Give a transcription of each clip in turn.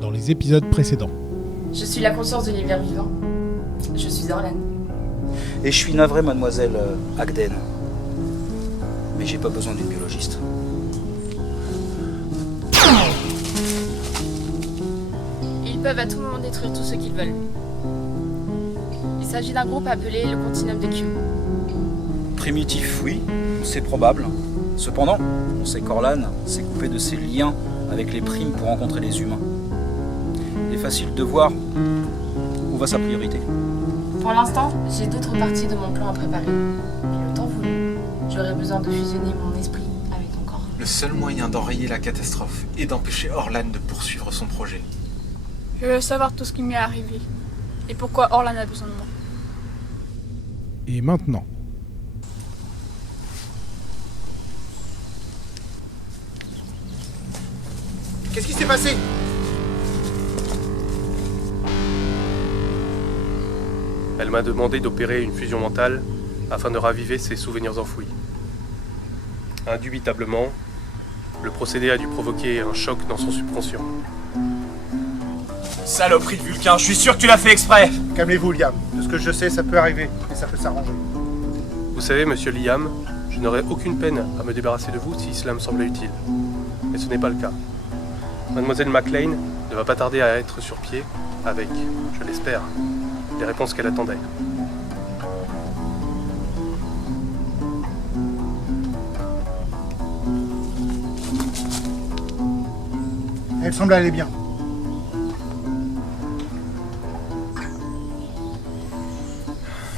dans les épisodes précédents. Je suis la conscience de l'univers vivant. Je suis Orlan. Et je suis navré, mademoiselle Agden. Mais j'ai pas besoin d'une biologiste. Ils peuvent à tout moment détruire tout ce qu'ils veulent. Il s'agit d'un groupe appelé le Continuum de Q. Primitif, oui, c'est probable. Cependant, on sait qu'Orlan s'est coupé de ses liens avec les primes pour rencontrer les humains. Il est facile de voir où va sa priorité. Pour l'instant, j'ai d'autres parties de mon plan à préparer. Mais le temps voulu, j'aurai besoin de fusionner mon esprit avec ton corps. Le seul moyen d'enrayer la catastrophe est d'empêcher Orlan de poursuivre son projet. Je veux savoir tout ce qui m'est arrivé. Et pourquoi Orlan a besoin de moi. Et maintenant, Qu'est-ce qui s'est passé? Elle m'a demandé d'opérer une fusion mentale afin de raviver ses souvenirs enfouis. Indubitablement, le procédé a dû provoquer un choc dans son subconscient. Saloperie de Vulcain, je suis sûr que tu l'as fait exprès. Calmez-vous, Liam. De ce que je sais, ça peut arriver. Et ça peut s'arranger. Vous savez, monsieur Liam, je n'aurais aucune peine à me débarrasser de vous si cela me semblait utile. Mais ce n'est pas le cas. Mademoiselle McLean ne va pas tarder à être sur pied avec, je l'espère, les réponses qu'elle attendait. Elle semble aller bien.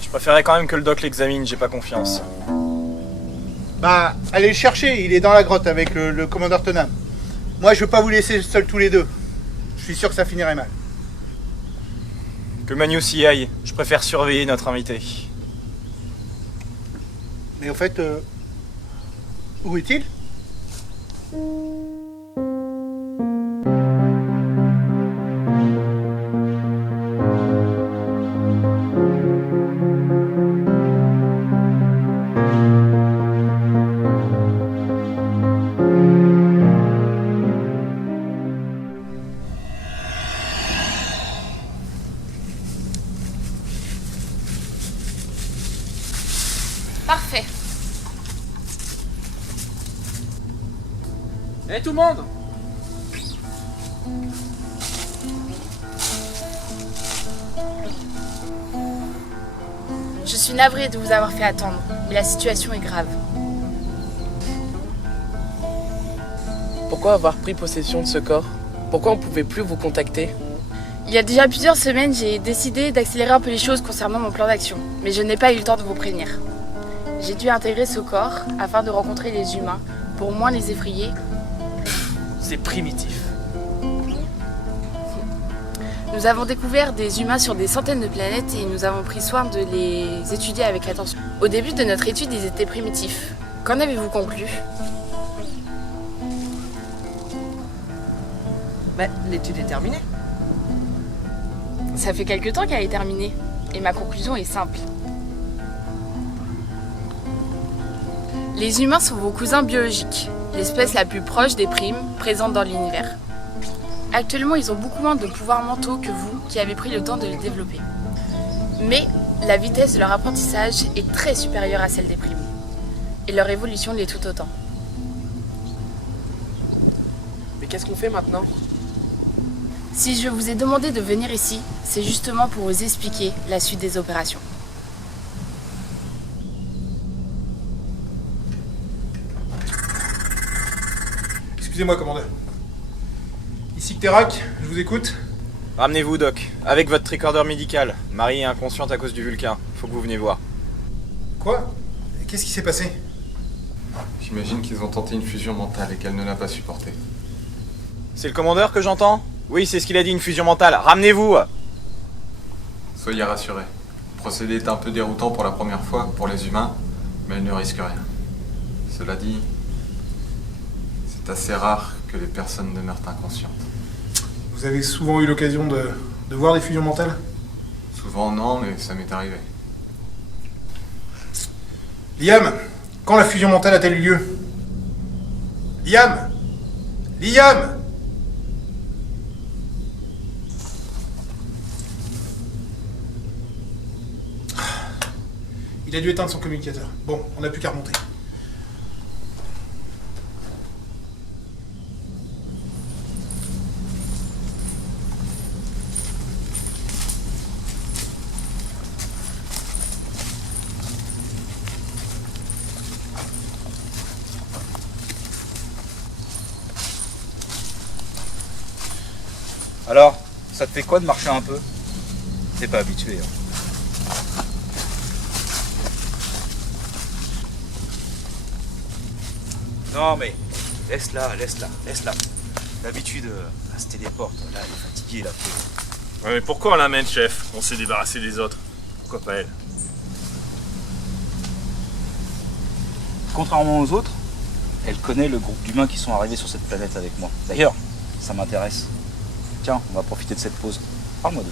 Je préférais quand même que le doc l'examine, j'ai pas confiance. Bah, allez le chercher. Il est dans la grotte avec le commandeur Tonham. Moi, je veux pas vous laisser seuls tous les deux. Je suis sûr que ça finirait mal. Que Manius y aille, je préfère surveiller notre invité. Mais au fait, où est-il? Parfait. Eh tout le monde! Je suis navrée de vous avoir fait attendre, mais la situation est grave. Pourquoi avoir pris possession de ce corps? Pourquoi on ne pouvait plus vous contacter? Il y a déjà plusieurs semaines, j'ai décidé d'accélérer un peu les choses concernant mon plan d'action, mais je n'ai pas eu le temps de vous prévenir. J'ai dû intégrer ce corps afin de rencontrer les humains, pour moins les effrayer. C'est primitif. Nous avons découvert des humains sur des centaines de planètes et nous avons pris soin de les étudier avec attention. Au début de notre étude, ils étaient primitifs. Qu'en avez-vous conclu? L'étude est terminée. Ça fait quelque temps qu'elle est terminée, et ma conclusion est simple. Les humains sont vos cousins biologiques, l'espèce la plus proche des primes présentes dans l'univers. Actuellement, ils ont beaucoup moins de pouvoirs mentaux que vous, qui avez pris le temps de les développer. Mais la vitesse de leur apprentissage est très supérieure à celle des primes, et leur évolution l'est tout autant. Mais qu'est-ce qu'on fait maintenant? Si je vous ai demandé de venir ici, c'est justement pour vous expliquer la suite des opérations. Excusez-moi, commandeur. Ici Cterac, je vous écoute. Ramenez-vous, Doc, avec votre tricorder médical. Marie est inconsciente à cause du Vulcain. Faut que vous veniez voir. Quoi? Qu'est-ce qui s'est passé? J'imagine qu'ils ont tenté une fusion mentale et qu'elle ne l'a pas supportée. C'est le commandeur que j'entends? Oui, c'est ce qu'il a dit, une fusion mentale. Ramenez-vous! Soyez rassurés. Le procédé est un peu déroutant pour la première fois, pour les humains, mais elle ne risque rien. Cela dit, c'est assez rare que les personnes demeurent inconscientes. Vous avez souvent eu l'occasion de voir des fusions mentales? Souvent non, mais ça m'est arrivé. Liam, quand la fusion mentale a-t-elle eu lieu? Liam! Liam! Il a dû éteindre son communicateur. Bon, on n'a plus qu'à remonter. Alors, ça te fait quoi de marcher un peu? T'es pas habitué. Hein. Non mais, laisse-la. D'habitude, elle se téléporte. Là, elle est fatiguée, la pauvre. Ouais, mais pourquoi on l'amène, chef? On s'est débarrassé des autres. Pourquoi pas elle? Contrairement aux autres, elle connaît le groupe d'humains qui sont arrivés sur cette planète avec moi. D'ailleurs, ça m'intéresse. Tiens, on va profiter de cette pause. Parle-moi d'eux.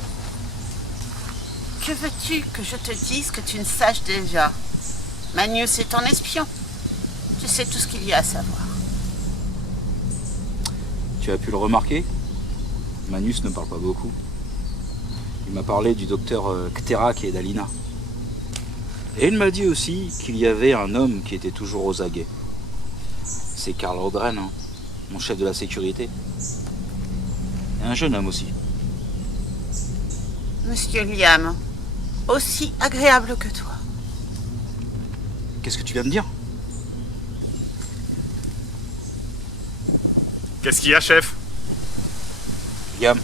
Que veux-tu que je te dise que tu ne saches déjà? Manius est ton espion. Tu sais tout ce qu'il y a à savoir. Tu as pu le remarquer? Manius ne parle pas beaucoup. Il m'a parlé du docteur Cterak et d'Alina. Et il m'a dit aussi qu'il y avait un homme qui était toujours aux aguets. C'est Karl Rodren, hein, mon chef de la sécurité. Et un jeune homme aussi. Monsieur Liam, aussi agréable que toi. Qu'est-ce que tu viens de dire? Qu'est-ce qu'il y a, chef? Liam,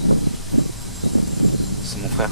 c'est mon frère.